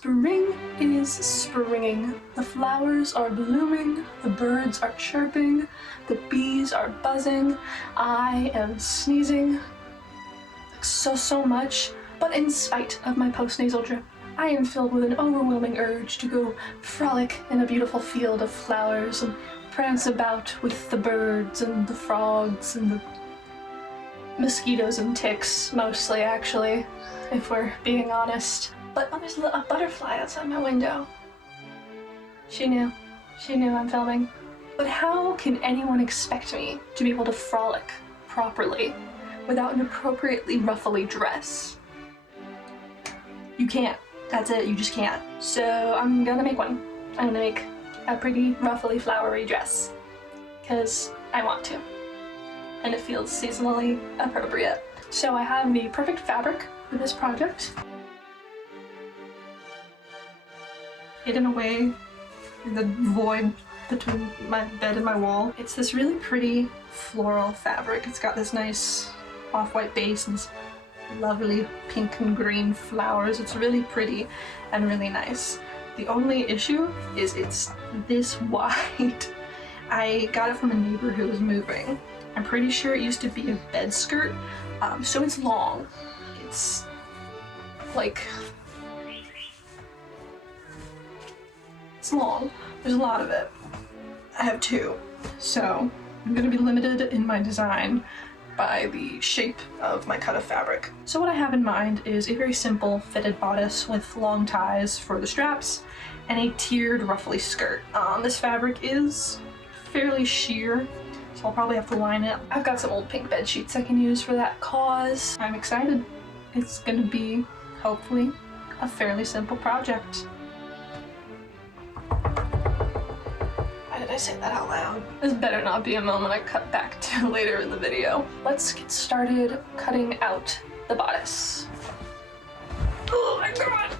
Spring is springing. The flowers are blooming, the birds are chirping, the bees are buzzing. I am sneezing so much, but in spite of my post-nasal drip, I am filled with an overwhelming urge to go frolic in a beautiful field of flowers and prance about with the birds and the frogs and the mosquitoes and ticks, mostly actually, if we're being honest. But oh, there's a butterfly outside my window. She knew I'm filming. But how can anyone expect me to be able to frolic properly without an appropriately ruffly dress? You can't. That's it, you just can't. So I'm gonna make one. I'm gonna make a pretty ruffly flowery dress. Because I want to. And it feels seasonally appropriate. So I have the perfect fabric for this project. Hidden away in the void between my bed and my wall. It's this really pretty floral fabric. It's got this nice off-white base and lovely pink and green flowers. It's really pretty and really nice. The only issue is it's this wide. I got it from a neighbor who was moving. I'm pretty sure it used to be a bed skirt, so it's long. It's like, it's long. There's a lot of it. I have two, so I'm gonna be limited in my design by the shape of my cut of fabric. So what I have in mind is a very simple fitted bodice with long ties for the straps and a tiered ruffly skirt. This fabric is fairly sheer, so I'll probably have to line it. I've got some old pink bed sheets I can use for that cause. I'm excited. It's gonna be, hopefully, a fairly simple project. Why did I say that out loud? This better not be a moment I cut back to later in the video. Let's get started cutting out the bodice. Oh my god!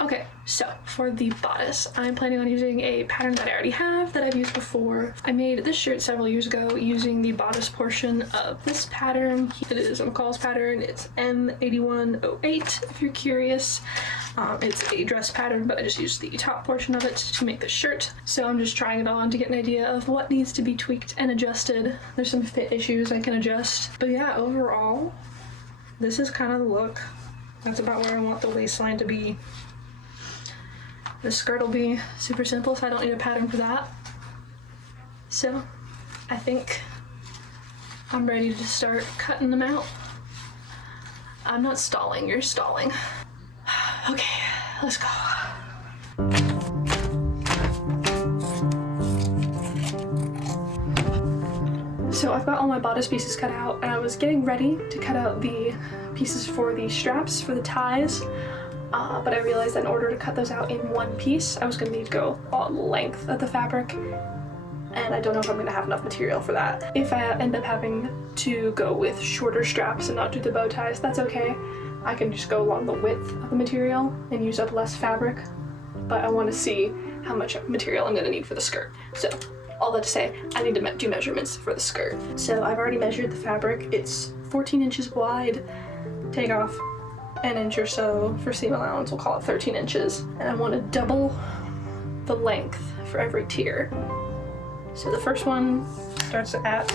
Okay, so for the bodice, I'm planning on using a pattern that I already have that I've used before. I made this shirt several years ago using the bodice portion of this pattern. It is a McCall's pattern. It's M8108 if you're curious. It's a dress pattern, but I just used the top portion of it to make this shirt. So I'm just trying it on to get an idea of what needs to be tweaked and adjusted. There's some fit issues I can adjust. But yeah, overall, this is kind of the look. That's about where I want the waistline to be. The skirt will be super simple, so I don't need a pattern for that. So I think I'm ready to start cutting them out. I'm not stalling, you're stalling. Okay, let's go. So I've got all my bodice pieces cut out, and I was getting ready to cut out the pieces for the straps, for the ties. But I realized that in order to cut those out in one piece, I was going to need to go on the length of the fabric, and I don't know if I'm going to have enough material for that. If I end up having to go with shorter straps and not do the bow ties, that's okay. I can just go along the width of the material and use up less fabric, but I want to see how much material I'm going to need for the skirt. So all that to say, I need to do measurements for the skirt. So I've already measured the fabric. It's 14 inches wide. Take off an inch or so for seam allowance, we'll call it 13 inches. And I want to double the length for every tier. So the first one starts at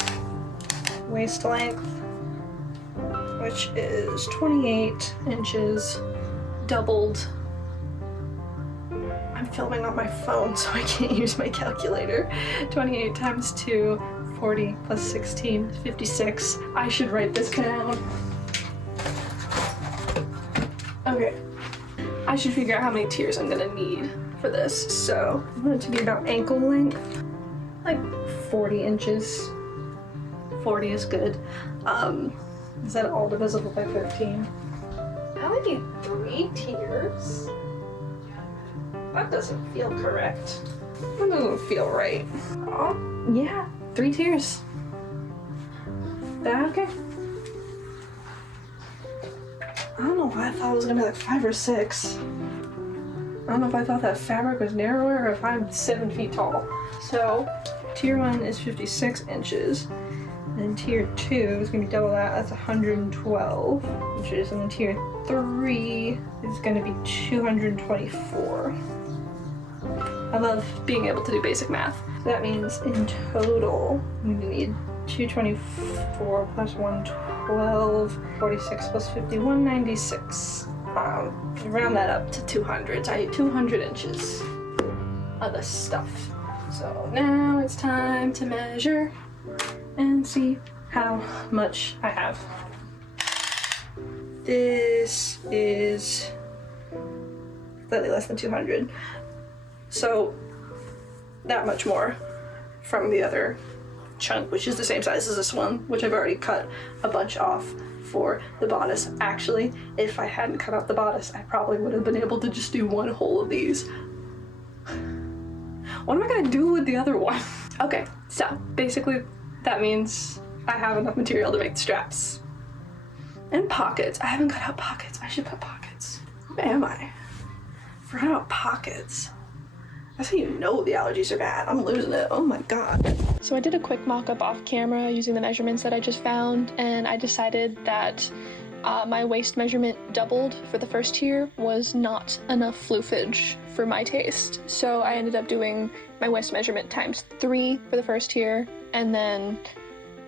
waist length, which is 28 inches doubled. I'm filming on my phone, so I can't use my calculator. 28 times 2, 40 plus 16, 56. I should write this down. Okay, I should figure out how many tiers I'm gonna need for this. So I want it to be about ankle length, like 40 inches. 40 is good. Is that all divisible by 13? I only need 3 tiers. That doesn't feel correct. That doesn't feel right. Oh, yeah, 3 tiers. Okay. I don't know why I thought it was gonna be like 5 or 6. I don't know if I thought that fabric was narrower or if I'm 7 feet tall. So tier 1 is 56 inches. And tier 2 is gonna be double that, that's 112 inches. And then tier 3 is going to be 224. I love being able to do basic math. So that means in total, we need 224 plus 112, 46 plus 50, 196. Round that up to 200. So I need 200 inches of this stuff. So now it's time to measure and see how much I have. This is slightly less than 200. So that much more from the other chunk, which is the same size as this one, which I've already cut a bunch off for the bodice. Actually, if I hadn't cut out the bodice, I probably would have been able to just do one whole of these. What am I gonna do with the other one? Okay, so basically that means I have enough material to make the straps. And pockets. I haven't cut out pockets. I should put pockets. Where am I? Forgot about pockets. That's how you know the allergies are bad. I'm losing it. Oh my god. So I did a quick mock-up off camera using the measurements that I just found, and I decided that my waist measurement doubled for the first tier was not enough floofage for my taste. So I ended up doing my waist measurement times 3 for the first tier, and then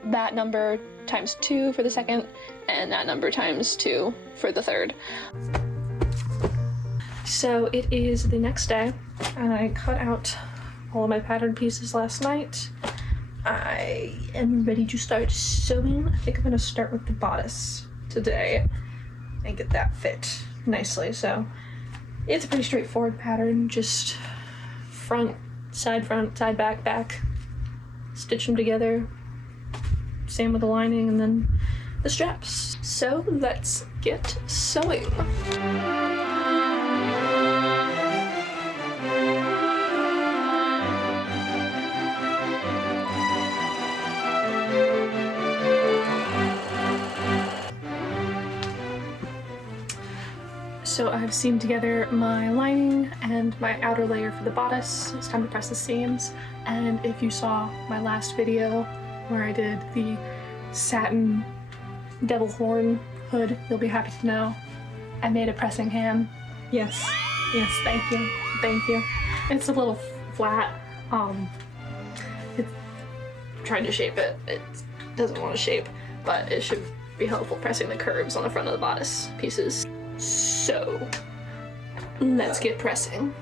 that number times 2 for the second, and that number times 2 for the third. So it is the next day, and I cut out all of my pattern pieces last night. I am ready to start sewing. I think I'm going to start with the bodice today and get that fit nicely. So it's a pretty straightforward pattern, just front, side, back, back, stitch them together, same with the lining, and then the straps. So let's get sewing. So I've seamed together my lining and my outer layer for the bodice. It's time to press the seams. And if you saw my last video where I did the satin devil horn hood, you'll be happy to know I made a pressing hand. Yes, thank you. It's a little flat. It's trying to shape it. It doesn't want to shape, but it should be helpful pressing the curves on the front of the bodice pieces. So, let's get pressing.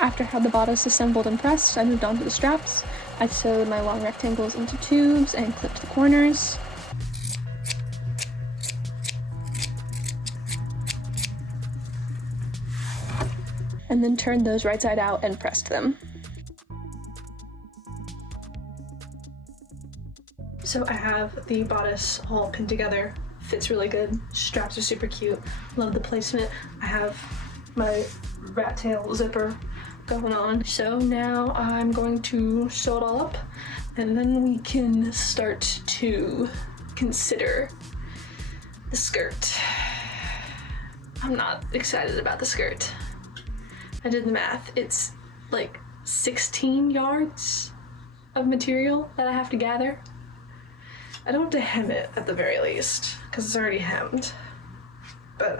After I had the bodice assembled and pressed, I moved on to the straps. I sewed my long rectangles into tubes and clipped the corners. And then turned those right side out and pressed them. So I have the bodice all pinned together. Fits really good. Straps are super cute. Love the placement. I have my rat tail zipper going on. So now I'm going to sew it all up, and then we can start to consider the skirt. I'm not excited about the skirt. I did the math. It's like 16 yards of material that I have to gather. I don't have to hem it at the very least, because it's already hemmed. But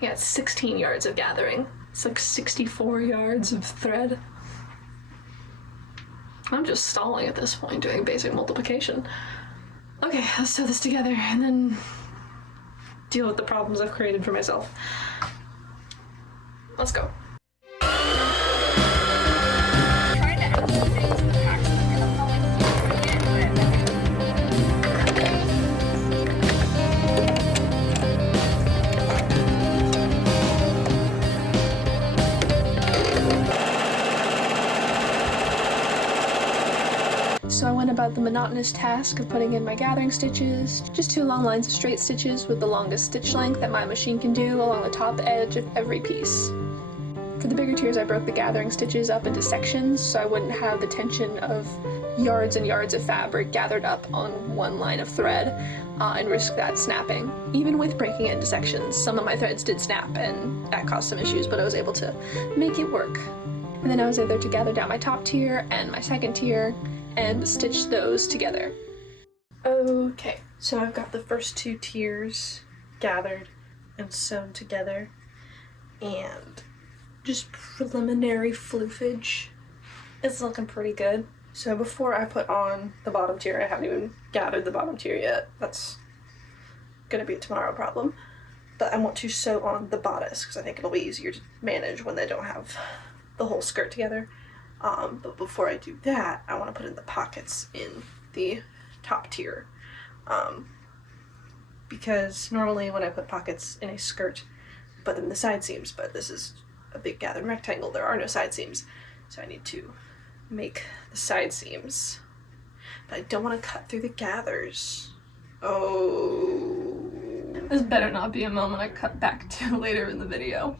yeah, it's 16 yards of gathering. It's like 64 yards of thread. I'm just stalling at this point, doing basic multiplication. Okay, let's sew this together and then deal with the problems I've created for myself. Let's go. So I went about the monotonous task of putting in my gathering stitches, just 2 long lines of straight stitches with the longest stitch length that my machine can do along the top edge of every piece. For the bigger tiers, I broke the gathering stitches up into sections so I wouldn't have the tension of yards and yards of fabric gathered up on one line of thread and risk that snapping. Even with breaking it into sections, some of my threads did snap and that caused some issues, but I was able to make it work. And then I was able to gather down my top tier and my second tier and stitch those together. Okay, so I've got the first 2 tiers gathered and sewn together, and just preliminary floofage is looking pretty good. So before I put on the bottom tier, I haven't even gathered the bottom tier yet. That's gonna be a tomorrow problem. But I want to sew on the bodice because I think it'll be easier to manage when they don't have the whole skirt together. But before I do that, I want to put in the pockets in the top tier. Because normally when I put pockets in a skirt, I put them in the side seams, but this is a big gathered rectangle. There are no side seams, so I need to make the side seams. But I don't want to cut through the gathers. Oh. This better not be a moment I cut back to later in the video.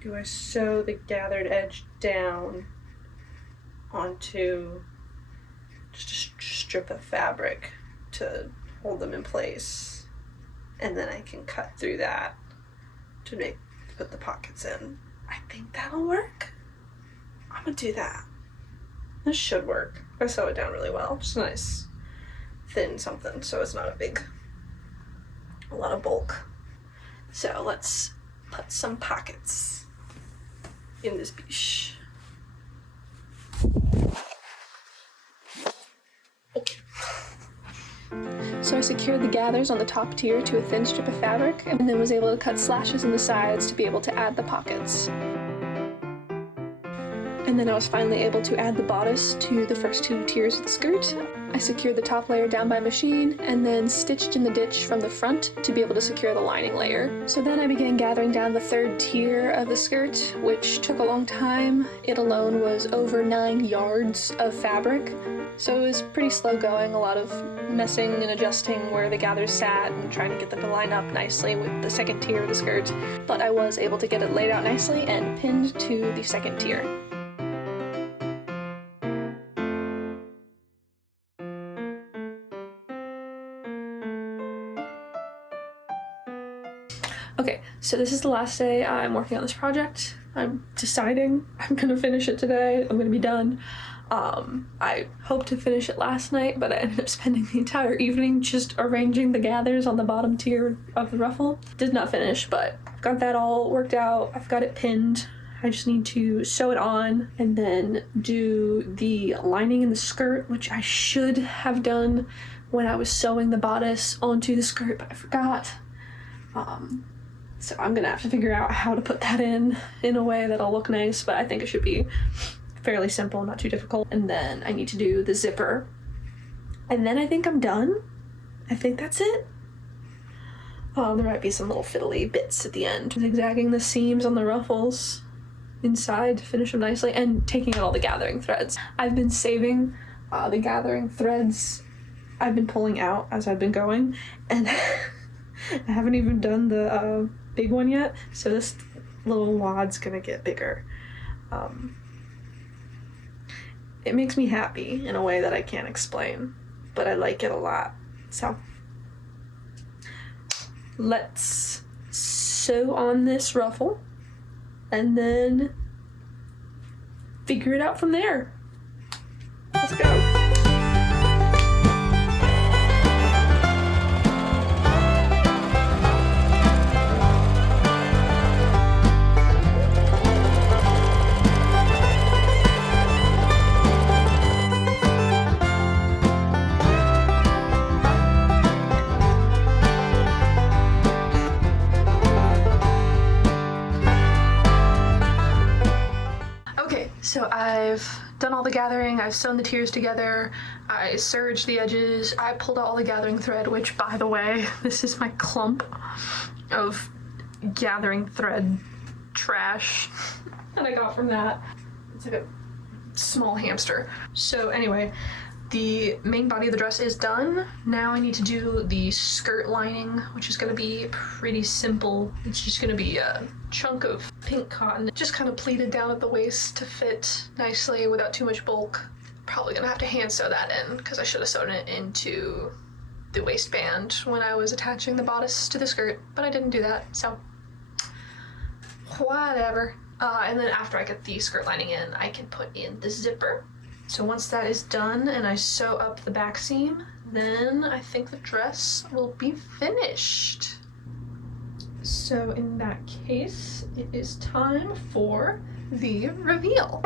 Do I sew the gathered edge down onto just a strip of fabric to hold them in place, and then I can cut through that to put the pockets in? I think that'll work. I'm gonna do that. This should work. I sew it down really well. Just a nice thin something so it's not a lot of bulk. So let's put some pockets in this biche. Okay. So I secured the gathers on the top tier to a thin strip of fabric and then was able to cut slashes in the sides to be able to add the pockets. And then I was finally able to add the bodice to the first 2 tiers of the skirt. I secured the top layer down by machine and then stitched in the ditch from the front to be able to secure the lining layer. So then I began gathering down the 3rd tier of the skirt, which took a long time. It alone was over 9 yards of fabric. So it was pretty slow going, a lot of messing and adjusting where the gathers sat and trying to get them to line up nicely with the 2nd tier of the skirt. But I was able to get it laid out nicely and pinned to the 2nd tier. Okay, so this is the last day I'm working on this project. I'm deciding I'm gonna finish it today. I'm gonna be done. I hoped to finish it last night, but I ended up spending the entire evening just arranging the gathers on the bottom tier of the ruffle. Did not finish, but got that all worked out. I've got it pinned. I just need to sew it on and then do the lining in the skirt, which I should have done when I was sewing the bodice onto the skirt, but I forgot. So I'm gonna have to figure out how to put that in a way that'll look nice, but I think it should be fairly simple, not too difficult. And then I need to do the zipper. And then I think I'm done. I think that's it. There might be some little fiddly bits at the end. Zigzagging the seams on the ruffles inside to finish them nicely and taking out all the gathering threads. I've been saving the gathering threads I've been pulling out as I've been going, and I haven't even done the big one yet, so this little wad's gonna get bigger. It makes me happy in a way that I can't explain, but I like it a lot. So let's sew on this ruffle and then figure it out from there. Let's go. So I've done all the gathering, I've sewn the tiers together, I serged the edges, I pulled out all the gathering thread, which, by the way, this is my clump of gathering thread trash that I got from that. It's like a small hamster. So anyway, the main body of the dress is done. Now I need to do the skirt lining, which is gonna be pretty simple. It's just gonna be a chunk of pink cotton, just kind of pleated down at the waist to fit nicely without too much bulk. Probably gonna have to hand sew that in because I should have sewn it into the waistband when I was attaching the bodice to the skirt, but I didn't do that, so whatever. And then after I get the skirt lining in, I can put in the zipper. So once that is done and I sew up the back seam, then I think the dress will be finished. So in that case, it is time for the reveal.